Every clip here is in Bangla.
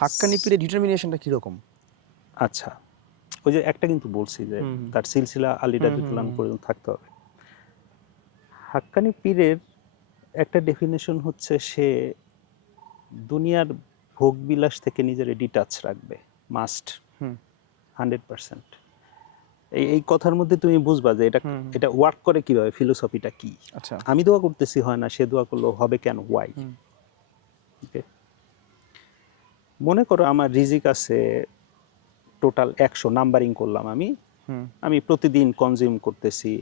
হাক্কানি পীরের ডিটারমিনেশনটা কিরকম? আচ্ছা, ওই যে একটা কিন্তু বলছি যে তার সিলসিলা আলী রাদিয়াল্লাহু আনহু পর্যন্ত থাকতে হবে। হাক্কানি পীরের একটা ডেফিনেশন হচ্ছে সে দুনিয়ার ভোগ বিলাস থেকে নিজের ডিটাচ রাখবে, মাস্ট 100%। এই কথার মধ্যে তুমি বুঝবা যে এটা ওয়ার্ক করে কিভাবে, ফিলোসফিটা কি। আচ্ছা। আমি দোয়া করতেছি হয় না, সে দোয়া করলো হবে কেন, ওয়াই। ওকে, মনে করো আমার রিজিক আছে টোটাল 100, নাম্বারিং করলাম আমি প্রতিদিন কনজিউম করতেছি।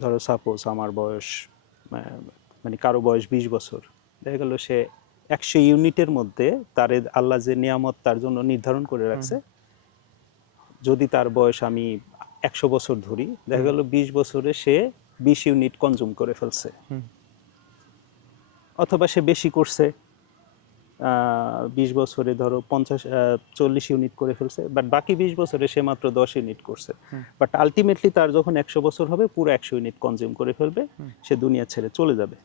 ধরো সাপোজ আমার বয়স মানে কারো বয়স 20 বছর, দেখা গেল সে 100 ইউনিটের মধ্যে তার আল্লাহ যে নিয়ামত তার জন্য নির্ধারণ করে রাখছে, যদি তার বয়স আমি 100 বছর ধরি, দেখা গেল 20 বছরে সে 20 ইউনিট কনজিউম করে ফেলছে। অথবা সে বেশি করছে, 20 বছরে ধরো 40 ইউনিট করে ফেলছে, বাট বাকি 20 বছরে সে মাত্র 10 ইউনিট করছে। বাট আলটিমেটলি তার যখন 100 বছর হবে পুরো 100 ইউনিট কনজিউম করে ফেলবে, সে দুনিয়া ছেড়ে চলে যাবে।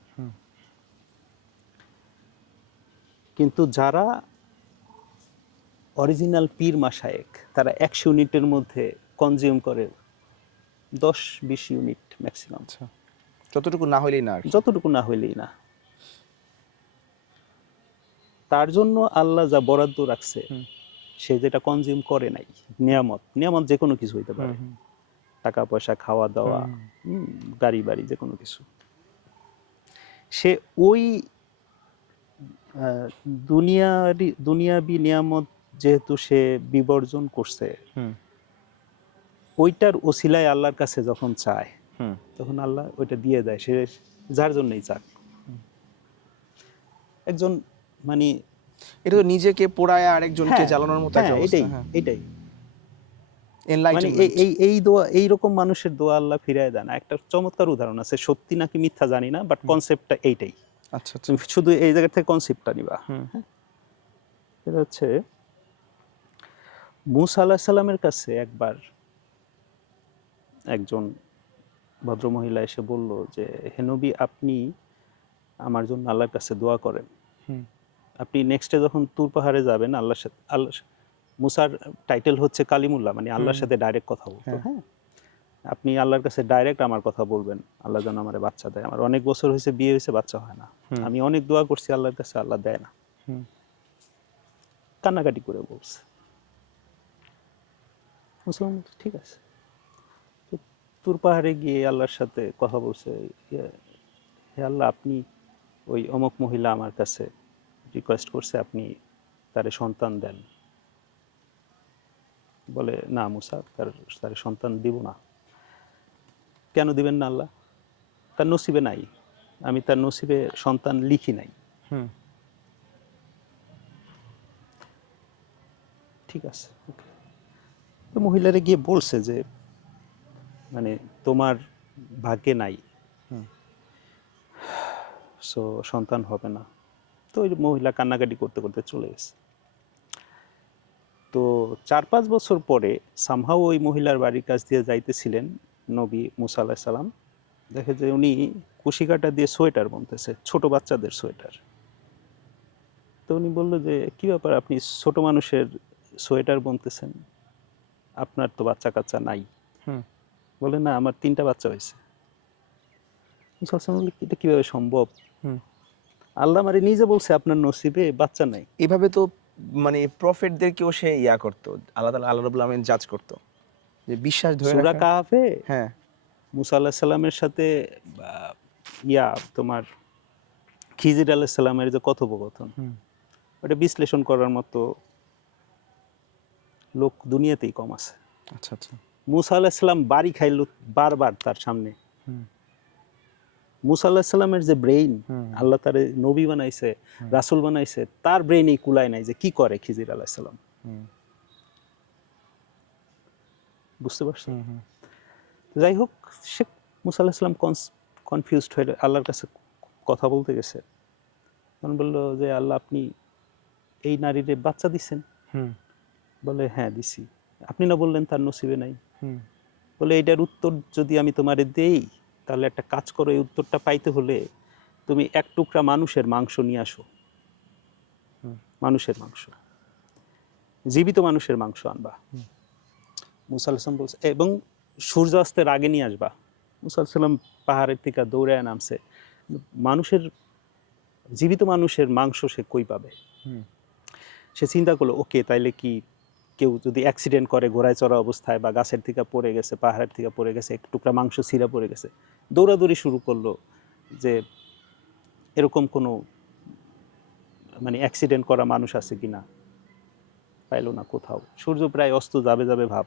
কিন্তু যারা অরিজিনাল পীর মাশায়েখ, তারা 100 ইউনিটের মধ্যে কনজিউম করে 10-20 ইউনিট ম্যাক্সিমাম, যতটুকু না হইলেই না, যতটুকু না হইলেই না। তার জন্য আল্লাহ যা বরাদ্দ রাখছে সে যেটা কনজিউম করে নাই, নিয়ামত যে কোনো কিছু হইতে পারে, টাকা পয়সা, খাওয়া দাওয়া, গাড়ি বাড়ি, যে কোনো কিছু, সে ওই দুনিয়াবি নিয়ামত যেহেতু সে বিবর্জন করছে, ওইটার ওসিলায় আল্লাহর কাছে যখন চায় তখন আল্লাহ ওইটা দিয়ে দেয়, সে যার জন্যই চাক। একজন মানে এটা তো নিজেকে পোড়ায় আরেকজনকে জ্বালানোর মতো একটা অবস্থা। এটাই মানে এনলাইটেনমেন্ট। এই দোয়া, এইরকম মানুষের দোয়া আল্লাহ ফিরায় দেয় না। একটা চমৎকার উদাহরণ আছে, সত্যি নাকি মিথ্যা জানি না, বাট কনসেপ্টটা এইটাই। আচ্ছা, তুমি শুধু এই জায়গা থেকে কনসেপ্টটা নিবা। এটা হচ্ছে মূসা আলাইহিস সালামের কাছে একবার একজন ভদ্রমহিলা এসে বলল যে, হে নবী, আপনি আমার জন্য আল্লাহর কাছে দোয়া করেন। আপনি নেক্সটে যখন তুর পাহাড়ে যাবেন, আল্লাহ মুসার টাইটেল হচ্ছে কালিমুল্লাহ, মানে আল্লাহর সাথে ডাইরেক্ট কথা বলতো। হ্যাঁ, আপনি আল্লাহর কাছে ডাইরেক্ট আমার কথা বলবেন, আল্লাহ যেন আমার বাচ্চা দেয়। আমার অনেক বছর হয়েছে, বিয়ে হয়েছে, বাচ্চা হয় না, আমি অনেক দোয়া করছি আল্লাহর কাছে, আল্লাহ দেয় না। কান্নাকাটি করে বলছে। মুসলমান ঠিক আছে, তুর পাহাড়ে গিয়ে আল্লাহর সাথে কথা বলছে, হে আল্লাহ, আপনি ওই অমুক মহিলা আমার কাছে রিকোয়েস্ট করছে, আপনি তারে সন্তান দেন। বলে, না মুসা, তার সন্তান দিব না। কেন দিবেন না আল্লাহ? তার নসিবে নাই, আমি তার নসিবে সন্তান লিখি নাই। ঠিক আছে, তো মহিলারে গিয়ে বলছে যে, মানে তোমার ভাগ্যে নাই, সো সন্তান হবে না। তো ওই মহিলা কান্নাকাটি করতে করতে চলে গেছে। তো 4-5 বছর পরে সামহাও ওই মহিলার বাড়ির কাছ দিয়ে যাইতেছিলেন নবী মুসা আলাইহিস সালাম, দেখে যে উনি কুশিকাটা দিয়ে সোয়েটার বুনতেছে, ছোট বাচ্চাদের সোয়েটার। তো উনি বলল যে, কি ব্যাপার, আপনি ছোট মানুষের সোয়েটার বুনতেছেন, আপনার তো বাচ্চা কাচ্চা নাই? বলে, না, আমার 3টা বাচ্চা হয়েছে। মুসা আলাইহিস সালাম বললেন, এটা কিভাবে সম্ভব? আল্লাহ মানে নিজে বলছে আপনার নসিবে বাচ্চা নাই। এভাবে তো মানে প্রফেটদেরকেও সে করতো, আল্লাহ তাআলা, আল্লাহ রাব্বুল আলামিন জাজ করতো যে বিশ্বাস ধরে সূরা রাখা। কাহফে হ্যাঁ, মুসা আলাইহিস সালামের সাথে তোমার খিজির আলাইহিস সালামের যে কথোপকথন, ওটা বিশ্লেষণ করার মতো লোক দুনিয়াতেই কম আছে। আচ্ছা আচ্ছা। মুসা আলাইহিস সালাম বাড়ি খাইল বারবার তার সামনে। মুসা আলাইহিস সালামের যে ব্রেইন, আল্লাহ তার নবী বানাইছে, রাসূল বানাইছে, তার ব্রেইন এই কুলায় নাই যে কি করে খিজির আলাইহিস সালাম। বুঝতে পারছো? যাই হোক, সে মুসা আলাইহিস সালাম কনফিউজড হয়ে আল্লাহর কাছে কথা বলতে গেছে। তখন বললো যে, আল্লাহ, আপনি এই নারীরে বাচ্চা দিচ্ছেন? বলে, হ্যাঁ দিছি। আপনি না বললেন তার নসিবে নাই? বলে, এটার উত্তর যদি আমি তোমারে দেই, তাহলে একটা কাজ করো, এই উত্তরটা পাইতে হলে তুমি 1 টুকরা মানুষের মাংস নিয়ে আসো, মানুষের মাংস, জীবিত মানুষের মাংস আনবা। মুসা আলাইহিস সালাম বলছে, এবং সূর্যাস্তের আগে নিয়ে আসবা। মুসা আলাইহিস সালাম পাহাড়ের থেকে দৌড়ায় নামছে, মানুষের, জীবিত মানুষের মাংস সে কই পাবে? সে চিন্তা করলো, ওকে তাইলে কি কেউ যদি অ্যাক্সিডেন্ট করে ঘোড়ায় চড়া অবস্থায়, বা গাছের থেকে পড়ে গেছে, পাহাড়ের থেকে পড়ে গেছে, এক টুকরা মাংস ছিঁড়া পড়ে গেছে, দৌড়াদৌড়ি শুরু করলো যে এরকম কোনো মানে অ্যাক্সিডেন্ট করা মানুষ আছে কিনা, পাইলো না কোথাও। সূর্য প্রায় অস্ত যাবে যাবে ভাব,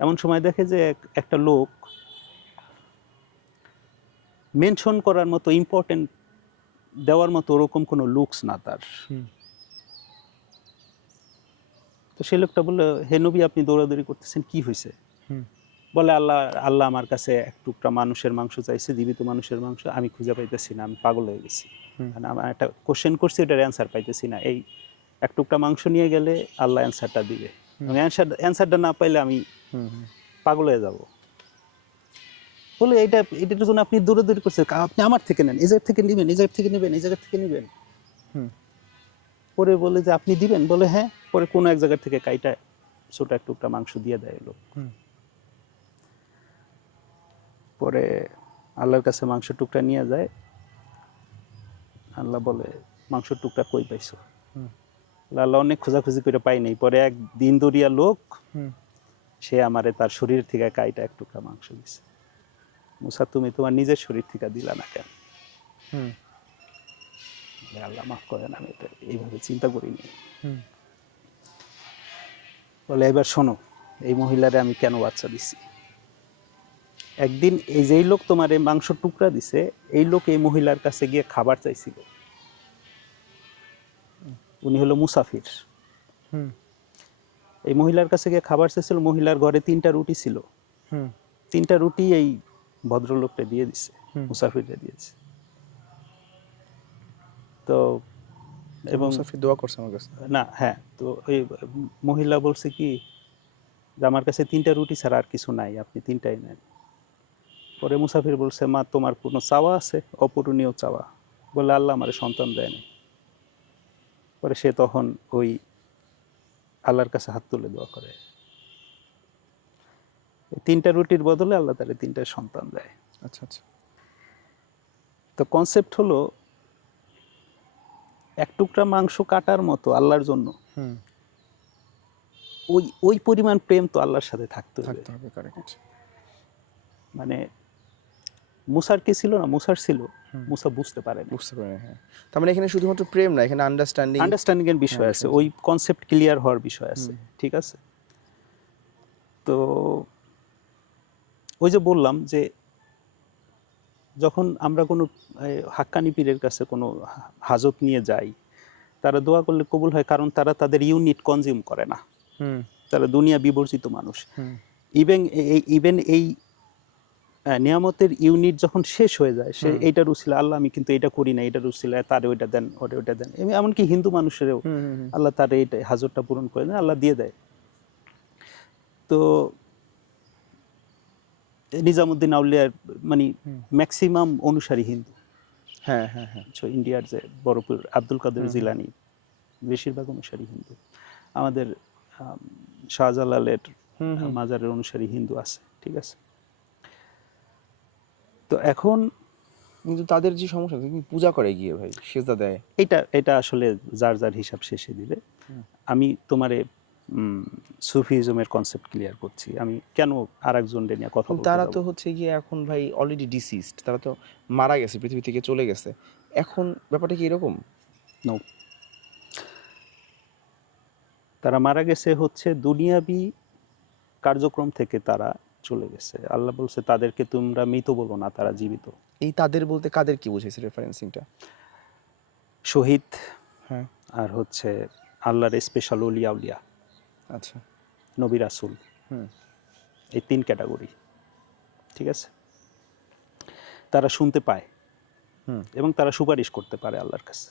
এমন সময় দেখে যে একটা লোক, মেনশন করার মতো, ইম্পর্টেন্ট দেওয়ার মতো ওরকম কোনো লুকস না তার। তো সেই লোকটা বললো, হে নবী, আপনি দৌড়াদৌড়ি করতেছেন, কি হয়েছে? বলে, আল্লাহ আল্লাহ আমার কাছে এক টুকরা মানুষের মাংস চাইছে, জীবিত মানুষের মাংস, আমি খুঁজে পাইতেছি না, আমি পাগল হয়ে গেছি। মানে আমার একটা কোশ্চেন করছি, এটার অ্যান্সার পাইতেছি না, এই এক টুকরা মাংস নিয়ে গেলে আল্লাহ অ্যান্সারটা দিবে, অ্যান্সারটা না পাইলে আমি পাগল হয়ে যাব। বলে, এটার জন্য আপনি দৌড়াদৌড়ি করছেন, আপনি আমার থেকে নেন, এই জায়গা থেকে নেবেন, এই জায়গা থেকে নেবেন, এই জায়গা থেকে নেবেন। পরে বলে যে আপনি দিবেন? বলে হ্যাঁ। পরে কোনো এক জায়গা থেকে কাইটা ছোট এক টুকরা মাংস দিয়ে দেয় লোক। পরে আল্লাহর কাছে মাংস টুকরা নিয়ে যায়। আল্লাহ বলে, মাংস টুকরা কই পাইছো? আল্লাহ অনেক খোঁজাখুঁজি করে পাই নাই। পরে এক দিন দরিয়া লোক, সে আমারে তার শরীর থেকে কাইটা এক টুকরা মাংস দিছে। মুসা, তুমি তোমার নিজের শরীর থেকে দিলা না কেন? আল্লাহ মাফ করেন, আমি এটা এইভাবে চিন্তা করিনি। বলে, এবার শোনো, এই মহিলারে আমি কেন বাচ্চা দিছি। একদিন এই যেই লোক তোমার এই মাংস টুকরা দিছে, এই লোক এই মহিলার কাছে গিয়ে খাবার চাইছিল। উনি হলো মুসাফির। এই মহিলার কাছে গিয়ে খাবার চাইছিল। মহিলার ঘরে 3টা রুটি ছিল। 3টা রুটি এই ভদ্রলোকটা দিয়ে দিছে, মুসাফিরটা দিয়েছে। তো এবং মুসাফির দোয়া করছে আমার কাছে। না, হ্যাঁ, তো ওই মহিলা বলছে কি যে আমার কাছে 3টা রুটি ছাড়া আর কিছু নাই, আপনি 3টাই নেন। পরে মুসাফির বলছে, মা, তোমার কোনো চাওয়া আছে? অপূরণীয় চাওয়া? বলে, আল্লাহ আমার সন্তান দেয়নি। পরে সে তখন ওই আল্লাহর কাছে হাত তুলে দোয়া করে। 3টা রুটির বদলে আল্লাহ তারে 3টা সন্তান দেয়। আচ্ছা আচ্ছা। তো কনসেপ্ট হলো, এক টুকরা মাংস কাটার মতো আল্লাহর জন্য ওই ওই পরিমাণ প্রেম তো আল্লাহর সাথে থাকতে হবে। কারেক্ট। মানে মুসার কি ছিল না? মুসার ছিল, মুসা বুঝতে পারে না। বুঝতে পারি, হ্যাঁ। তার মানে এখানে শুধুমাত্র প্রেম না, এখানে আন্ডারস্ট্যান্ডিং এর বিষয় আছে, ওই কনসেপ্ট ক্লিয়ার হওয়ার বিষয় আছে। ঠিক আছে। তো ওই যে বললাম যে যখন আমরা কোনো হাক্কানি পীরের কাছে কোনো হাজত নিয়ে যাই, তারা দোয়া করলে কবুল হয়, কারণ তারা তাদের ইউনিট কনজিউম করে না। তারা দুনিয়া বিবর্জিত মানুষ। ইভেন এই নিয়ামতের ইউনিট যখন শেষ হয়ে যায়, সে এইটার উসিলা, আল্লাহ আমি কিন্তু এটা করি না, এটার উসিলা তার ওইটা দেন, ওইটা দেন। এমনকি হিন্দু মানুষেরও আল্লাহ তার এইটা হাজতটা পূরণ করে দেন, আল্লাহ দিয়ে দেয়। তো নিজামুদ্দিন আউলিয়ার মানে ম্যাক্সিমাম অনুসারী হিন্দু। হ্যাঁ হ্যাঁ হ্যাঁ। ইন্ডিয়ার যে বড়পুর আব্দুল কাদের জিলানি, বেশিরভাগ অনুসারী হিন্দু। আমাদের শাহজালালের মাজারের অনুসারী হিন্দু আছে। ঠিক আছে। তো এখন কিন্তু তাদের যে সমস্যা, পূজা করে গিয়ে ভাই, সেজদা দেয়। এটা আসলে যার যার হিসাব শেষে দিবে। আমি তোমারে সুফিজমের কনসেপ্ট ক্লিয়ার করছি। আমি কেন আরেকজনদের নিয়ে কথা বলতে তারা তো হচ্ছে গিয়ে এখন ভাই অলরেডি ডিসিজড, তারা তো মারা গেছে, পৃথিবী থেকে চলে গেছে। এখন ব্যাপারটা কি এরকম? নো, তারা মারা গেছে হচ্ছে দুনিয়াবি কার্যক্রম থেকে তারা চলে গেছে। আল্লাহ বলছে তাদেরকে তোমরা মৃত বলো না, তারা জীবিত। এই তাদের বলতে কাদের কি বুঝাইছে রেফারেন্সিংটা? শহীদ, হ্যাঁ, আর হচ্ছে আল্লাহর স্পেশাল ওলিয়া উলিয়া, আচ্ছা, নবী রাসূল, এই 3 ক্যাটাগরি। ঠিক আছে। তারা শুনতে পায় এবং তারা সুপারিশ করতে পারে আল্লাহর কাছে,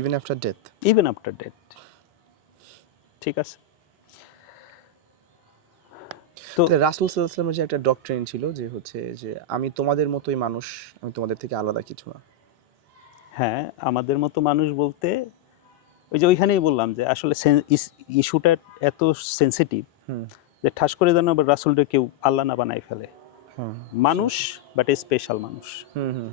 ইভেন আফটার ডেথ। ঠিক আছে। তো রাসূল সাল্লাল্লাহু আলাইহি ওয়াসাল্লামের যে একটা ডক্ট্রিন ছিল যে হচ্ছে যে আমি তোমাদের মতোই মানুষ, আমি তোমাদের থেকে আলাদা কিছু না। হ্যাঁ, আমাদের মতো মানুষ বলতে ওই যে ওইখানেই বললাম যে আসলে ইস্যুটা এত সেন্সিটিভ হুম যে ঠাস করে যেন আবার রাসূলটা কেউ আল্লাহ না বানাই ফেলে। হুম মানুষ বাট স্পেশাল মানুষ। হুম হুম